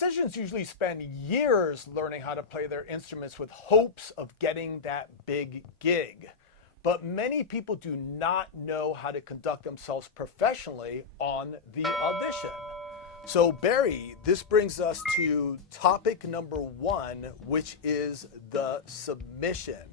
musicians usually spend years learning how to play their instruments with hopes of getting that big gig. But many people do not know how to conduct themselves professionally on the audition. So Barry, this brings us to topic number 1, which is the submission.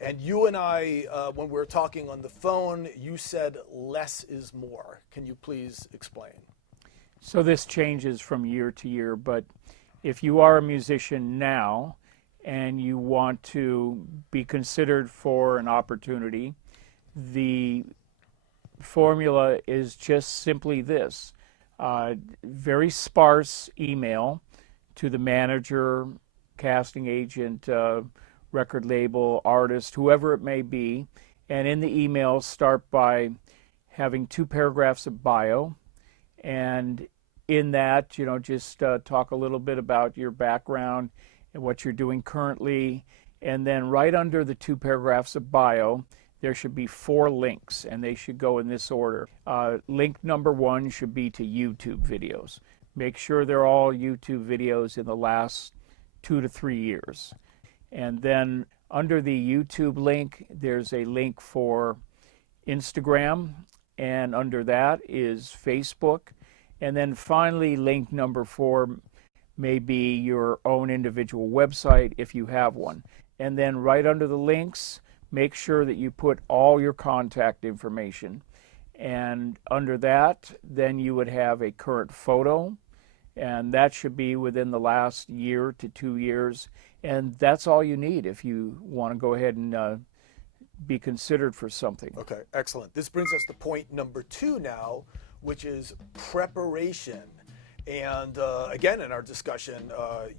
And you and I, when we were talking on the phone, you said less is more. Can you please explain? So this changes from year to year, but if you are a musician now and you want to be considered for an opportunity, the formula is just simply this. Very sparse email to the manager, casting agent, record label, artist, whoever it may be, and in the email start by having 2 paragraphs of bio, and in that, just talk a little bit about your background and what you're doing currently, and then right under the 2 paragraphs of bio, there should be 4 links, and they should go in this order. Link number 1 should be to YouTube videos. Make sure they're all YouTube videos in the last 2 to 3 years. And then under the YouTube link, there's a link for Instagram, and under that is Facebook. And then finally, link number 4 may be your own individual website if you have one. And then right under the links, make sure that you put all your contact information. And under that, then you would have a current photo, and that should be within the last year to 2 years. And that's all you need if you want to go ahead and be considered for something. Okay, excellent. This brings us to point number 2 now, which is preparation. And again, in our discussion,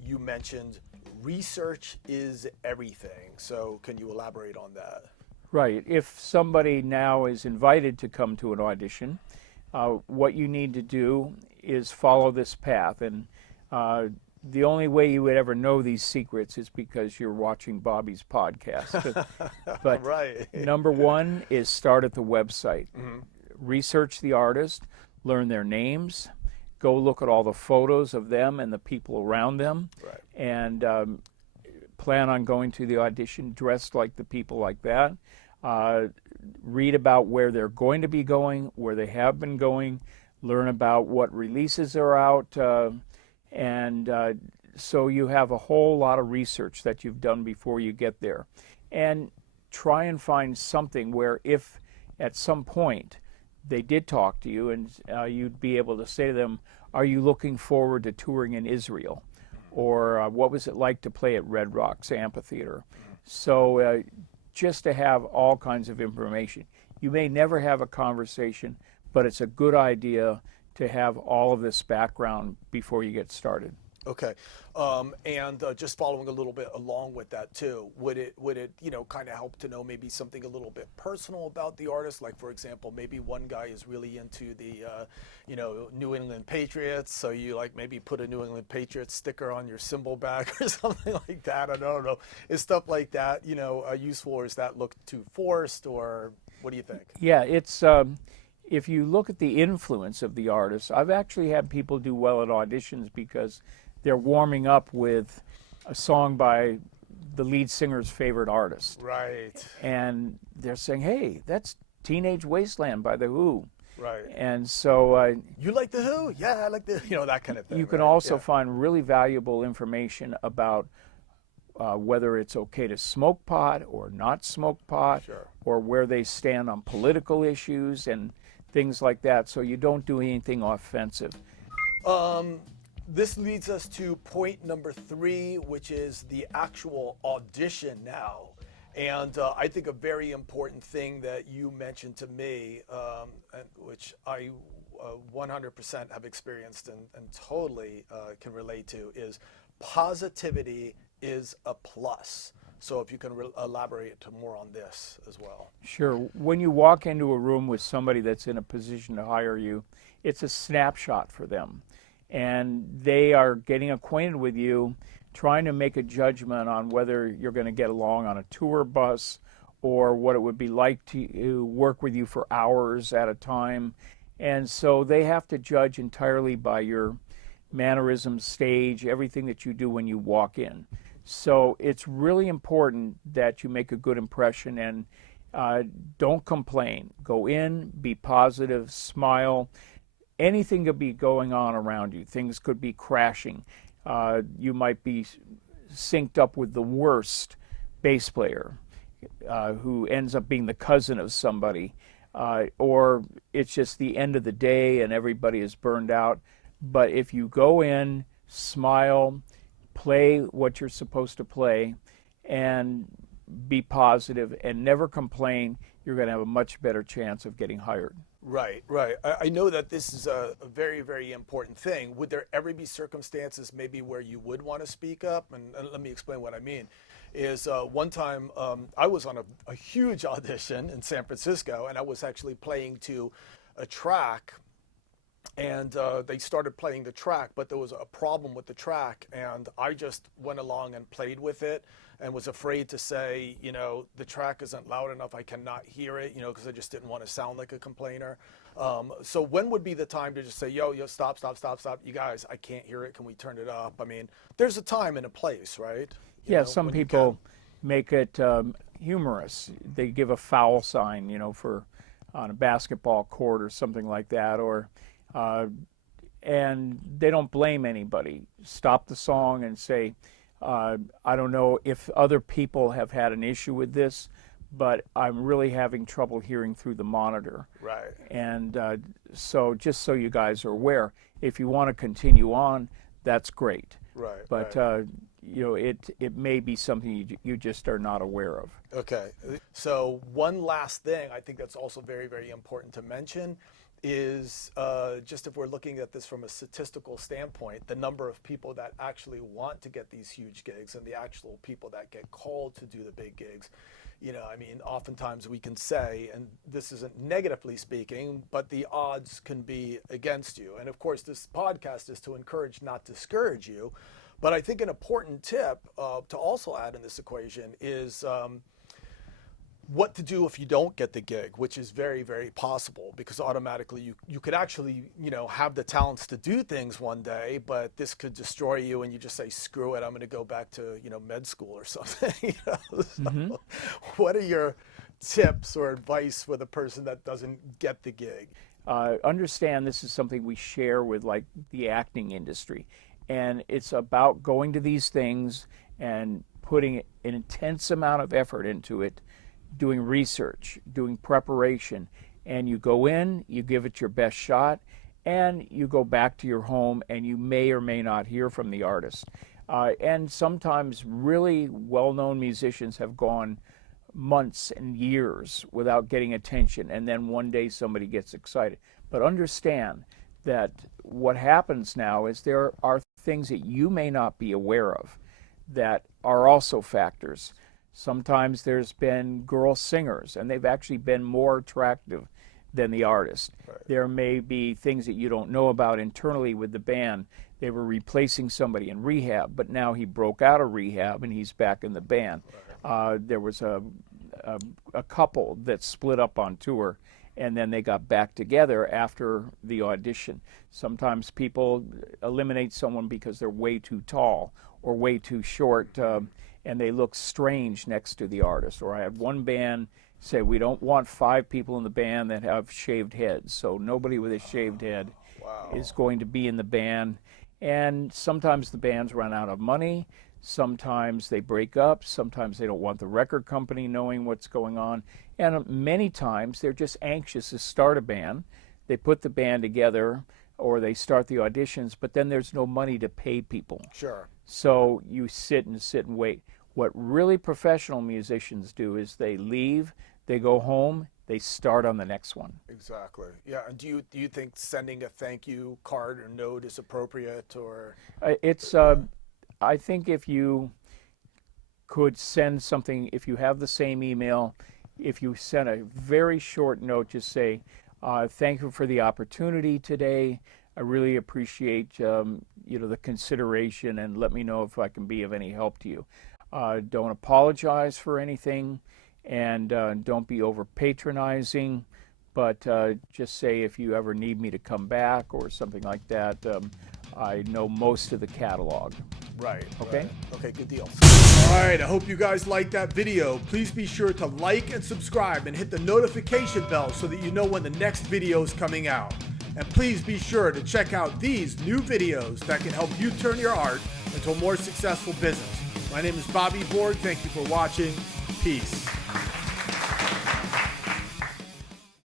you mentioned research is everything. So can you elaborate on that? Right. If somebody now is invited to come to an audition, what you need to do is follow this path. And the only way you would ever know these secrets is because you're watching Bobby's podcast. But right. Number 1 is start at the website. Mm-hmm. Research the artist, learn their names, go look at all the photos of them and the people around them, right. And plan on going to the audition dressed like the people like that. Read about where they're going to be going, where they have been going, learn about what releases are out, so you have a whole lot of research that you've done before you get there. And try and find something where if at some point they did talk to you and you'd be able to say to them, are you looking forward to touring in Israel? Or what was it like to play at Red Rocks Amphitheater? So just to have all kinds of information. You may never have a conversation, but it's a good idea to have all of this background before you get started. Okay, and just following a little bit along with that too, would it kind of help to know maybe something a little bit personal about the artist? Like, for example, maybe one guy is really into the New England Patriots, so you maybe put a New England Patriots sticker on your cymbal bag or something like that. I don't know. Is stuff like that useful, or does that look too forced, or what do you think? Yeah, it's if you look at the influence of the artist, I've actually had people do well at auditions because they're warming up with a song by the lead singer's favorite artist. Right. And they're saying, hey, that's Teenage Wasteland by The Who. Right. And so... you like The Who? Yeah, I like The that kind of thing. You can also find really valuable information about whether it's okay to smoke pot or not smoke pot, sure. Or where they stand on political issues and things like that, so you don't do anything offensive. This leads us to point number 3, which is the actual audition now. And I think a very important thing that you mentioned to me, which I 100% have experienced and totally can relate to, is positivity is a plus. So if you can elaborate more on this as well. Sure. When you walk into a room with somebody that's in a position to hire you, it's a snapshot for them. And they are getting acquainted with you, trying to make a judgment on whether you're going to get along on a tour bus or what it would be like to work with you for hours at a time. And so they have to judge entirely by your mannerisms, stage, everything that you do when you walk in. So it's really important that you make a good impression, and don't complain. Go in, be positive, smile. Anything could be going on around you. Things could be crashing. You might be synced up with the worst bass player who ends up being the cousin of somebody, or it's just the end of the day and everybody is burned out. But if you go in, smile, play what you're supposed to play, and be positive and never complain, you're going to have a much better chance of getting hired. Right, right. I know that this is a very, very important thing. Would there ever be circumstances maybe where you would want to speak up? And let me explain what I mean. Is one time I was on a huge audition in San Francisco, and I was actually playing to a track, and they started playing the track, but there was a problem with the track, and I just went along and played with it and was afraid to say, you know, the track isn't loud enough, I cannot hear it, you know, because I just didn't want to sound like a complainer. So when would be the time to just say, yo, stop, you guys, I can't hear it, can we turn it up? I mean, there's a time and a place, right? Yeah, some people make it humorous. They give a foul sign, you know, for on a basketball court or something like that, or and they don't blame anybody. Stop the song and say, I don't know if other people have had an issue with this, but I'm really having trouble hearing through the monitor. Right. And so just so you guys are aware, if you want to continue on, that's great. Right. But right. You know, it may be something you just are not aware of. Okay. So one last thing I think that's also very, very important to mention is just if we're looking at this from a statistical standpoint, the number of people that actually want to get these huge gigs and the actual people that get called to do the big gigs. You know, I mean, oftentimes we can say, and this isn't negatively speaking, but the odds can be against you. And of course, this podcast is to encourage, not discourage you. But I think an important tip to also add in this equation is what to do if you don't get the gig, which is very, very possible, because automatically you could actually, you know, have the talents to do things one day, but this could destroy you and you just say, screw it, I'm going to go back to, you know, med school or something. You know? So what are your tips or advice for the person that doesn't get the gig? Understand this is something we share with like the acting industry. And it's about going to these things and putting an intense amount of effort into it, doing research, doing preparation, and you go in, you give it your best shot, and you go back to your home, and you may or may not hear from the artist. And sometimes really well-known musicians have gone months and years without getting attention, and then one day somebody gets excited. But understand that what happens now is there are things that you may not be aware of that are also factors. Sometimes there's been girl singers, and they've actually been more attractive than the artist. Right. There may be things that you don't know about internally with the band. They were replacing somebody in rehab, but now he broke out of rehab and he's back in the band. Right. There was a couple that split up on tour, and then they got back together after the audition. Sometimes people eliminate someone because they're way too tall or way too short, and they look strange next to the artist. Or I had one band say, we don't want 5 people in the band that have shaved heads, so nobody with a shaved head is going to be in the band. And sometimes the bands run out of money, sometimes they break up, sometimes they don't want the record company knowing what's going on, and many times they're just anxious to start a band. They put the band together or they start the auditions, but then there's no money to pay people. Sure. So you sit and wait. What really professional musicians do is they leave, they go home, they start on the next one. Exactly. Yeah. And do you think sending a thank you card or note is appropriate, or? It's I think if you could send something, if you have the same email, if you send a very short note, just say, thank you for the opportunity today. I really appreciate the consideration, and let me know if I can be of any help to you. Don't apologize for anything, and don't be over patronizing, but just say if you ever need me to come back or something like that, I know most of the catalog. Right. Okay. Right. Okay, good deal. All right, I hope you guys liked that video. Please be sure to like and subscribe and hit the notification bell so that you know when the next video is coming out. And please be sure to check out these new videos that can help you turn your art into a more successful business. My name is Bobby Borg. Thank you for watching. Peace.